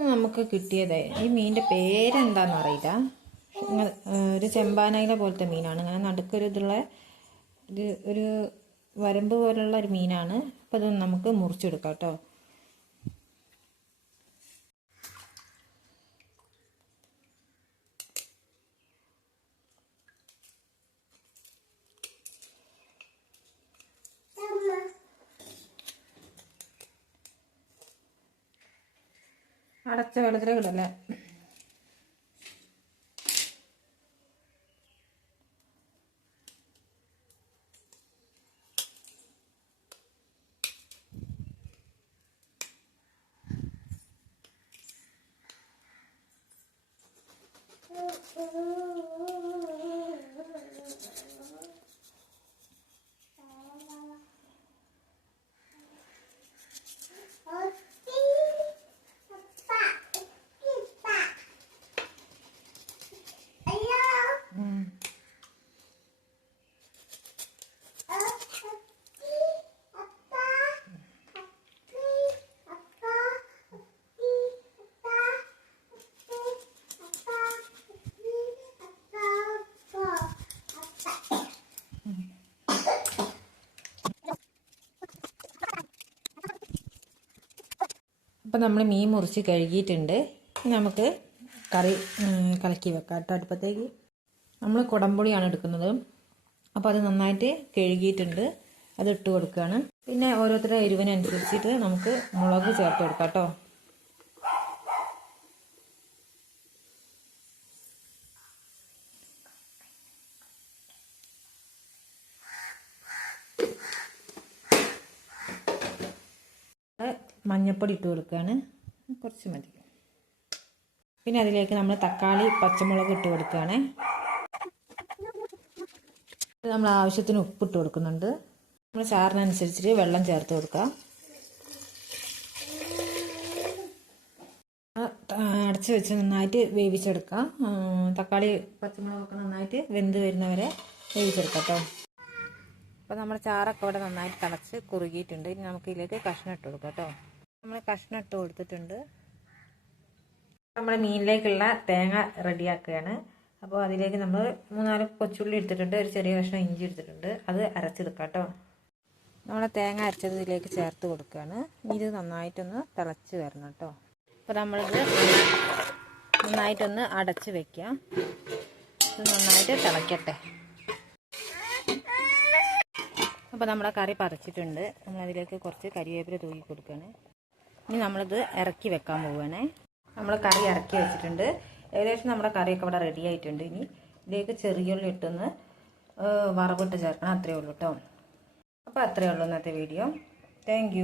നമുക്ക് കിട്ടിയത്. ഈ മീനിന്റെ പേരെന്താണെന്ന് അറിയില്ല. ഒരു ചെമ്പാനയില പോലത്തെ മീനാണ്. ഇങ്ങനെ നടുക്കൊരു ഇതുള്ള ഒരു ഒരു വരമ്പ് പോലുള്ള ഒരു മീനാണ്. അപ്പോൾ ഇത് നമുക്ക് മുറിച്ചെടുക്കാം കേട്ടോ. അടച്ച വെള്ളത്തിലേക്ക് ഇടല്ലേ ഉം. അപ്പം നമ്മൾ മീൻ മുറിച്ച് കഴുകിയിട്ടുണ്ട്. നമുക്ക് കറി കലക്കി വെക്കാം കേട്ടോ. അടുപ്പത്തേക്ക് നമ്മൾ കുടംപുളിയാണ് എടുക്കുന്നത്. അപ്പോൾ അത് നന്നായിട്ട് കഴുകിയിട്ടുണ്ട്. അത് ഇട്ട് കൊടുക്കുകയാണ്. പിന്നെ ഓരോരുത്തരുടെ എരിവിനനുസരിച്ചിട്ട് നമുക്ക് മുളക് ചേർത്ത് കൊടുക്കാം കേട്ടോ. മഞ്ഞൾപ്പൊടി ഇട്ട് കൊടുക്കുകയാണ്. കുറച്ച് മതി. പിന്നെ അതിലേക്ക് നമ്മൾ തക്കാളി പച്ചമുളക് ഇട്ട് കൊടുക്കുകയാണ്. നമ്മൾ ആവശ്യത്തിന് ഉപ്പ് ഇട്ട് കൊടുക്കുന്നുണ്ട്. നമ്മൾ ചാറിനനുസരിച്ച് വെള്ളം ചേർത്ത് കൊടുക്കുക. അടച്ച് വെച്ച് നന്നായിട്ട് വേവിച്ചെടുക്കാം തക്കാളി പച്ചമുളകൊക്കെ നന്നായിട്ട് വെന്ത് വരുന്നവരെ വേവിച്ചെടുക്കാം കേട്ടോ. അപ്പോൾ നമ്മുടെ ചാറൊക്കെ ഇവിടെ നന്നായിട്ട് തിളച്ച് കുറുകിയിട്ടുണ്ട്. ഇനി നമുക്ക് ഇതിലേക്ക് കഷ്ണം ഇട്ട് കൊടുക്കാം കേട്ടോ. നമ്മൾ കഷ്ണം ഇട്ട് കൊടുത്തിട്ടുണ്ട്. നമ്മൾ മീനിലേക്കുള്ള തേങ്ങ റെഡിയാക്കുകയാണ്. അപ്പോൾ അതിലേക്ക് നമ്മൾ മൂന്നാൽ കൊച്ചുള്ളി എടുത്തിട്ടുണ്ട്. ഒരു ചെറിയ കഷ്ണം ഇഞ്ചി എടുത്തിട്ടുണ്ട്. അത് അരച്ചെടുക്കാം കേട്ടോ നമ്മൾ തേങ്ങ അരച്ചത് ഇതിലേക്ക് ചേർത്ത് കൊടുക്കുകയാണ്. ഇത് നന്നായിട്ടൊന്ന് തിളച്ച് വരണം കേട്ടോ. അപ്പോൾ നമ്മളിത് നന്നായിട്ടൊന്ന് അടച്ച് വെക്കാം. ഇത് നന്നായിട്ട് തിളയ്ക്കട്ടെ അപ്പോൾ നമ്മുടെ കറി പറിച്ചിട്ടുണ്ട് നമ്മളതിലേക്ക് കുറച്ച് കരിവേപ്പില തൂക്കി കൊടുക്കുകയാണ്. ഇനി നമ്മളിത് ഇറക്കി വെക്കാൻ പോവുകയാണേ. നമ്മൾ കറി ഇറക്കി വെച്ചിട്ടുണ്ട്. ഏകദേശം നമ്മുടെ കറിയൊക്കെ ഇവിടെ റെഡി ആയിട്ടുണ്ട് ഇനി. ഇതിലേക്ക് ചെറിയുള്ളി ഇട്ടൊന്ന് വറവിട്ട് ചേർക്കണം. അത്രയേ ഉള്ളൂ കേട്ടോ അപ്പോൾ അത്രയേ ഉള്ളൂ ഇന്നത്തെ വീഡിയോ താങ്ക്